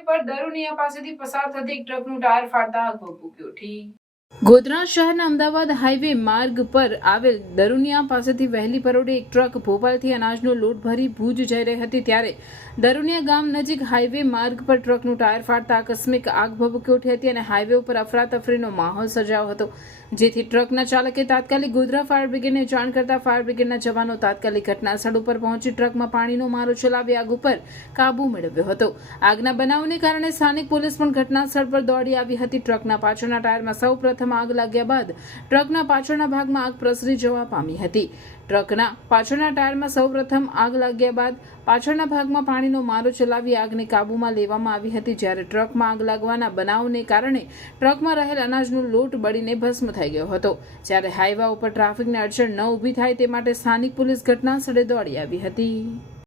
પર દરુનિયા પાસેથી પસાર થતી એક ટ્રકનું ટાયર ફાટતા ભભૂકી ઉઠી ગોધરા શહેરના અમદાવાદ હાઈવે માર્ગ પર આવેલ દરુનિયા પાસેથી વહેલી પરોડે એક ટ્રક ભોપાલથી અનાજનો લોટ ભરી ભુજ જઈ રહી હતી ત્યારે દરુનિયા ગામ નજીક હાઈવે માર્ગ પર ટ્રકનું ટાયર ફાટતા આકસ્મિક આગ ભભૂકી ઉઠી હતી અને હાઈવે ઉપર અફરાતફરીનો માહોલ સર્જાયો હતો. જેથી ટ્રકના ચાલકે તાત્કાલિક ગોધરા ફાયર બ્રિગેડને જાણ કરતા ફાયર બ્રિગેડના જવાનો તાત્કાલિક ઘટના સ્થળ ઉપર પહોંચી ટ્રકમાં પાણીનો મારો ચલાવી આગ ઉપર કાબુ મેળવ્યો હતો. આગના બનાવને કારણે સ્થાનિક પોલીસ પણ ઘટના સ્થળ પર દોડી આવી હતી. ટ્રકના પાછળના ટાયરમાં સૌ પ્રથમ આગ લાગ્યા બાદ ટ્રકના પાછળના ભાગમાં આગ પ્રસરી જવા પામી હતી. ટ્રકના પાછળના ટાયરમાં સૌ પ્રથમ આગ લાગ્યા બાદ પાછળના ભાગમાં પાણીનો મારો ચલાવી આગને કાબૂમાં લેવામાં આવી હતી જ્યારે ટ્રકમાં આગ લાગવાના બનાવને કારણે ટ્રકમાં રહેલ અનાજનો લોટ બળીને ભસ્મ થઈ ગયો હતો. જ્યારે હાઈવા ઉપર ટ્રાફિકને અડચણ ન ઊભી થાય તે માટે સ્થાનિક પોલીસ ઘટના સ્થળે દોડી આવી હતી.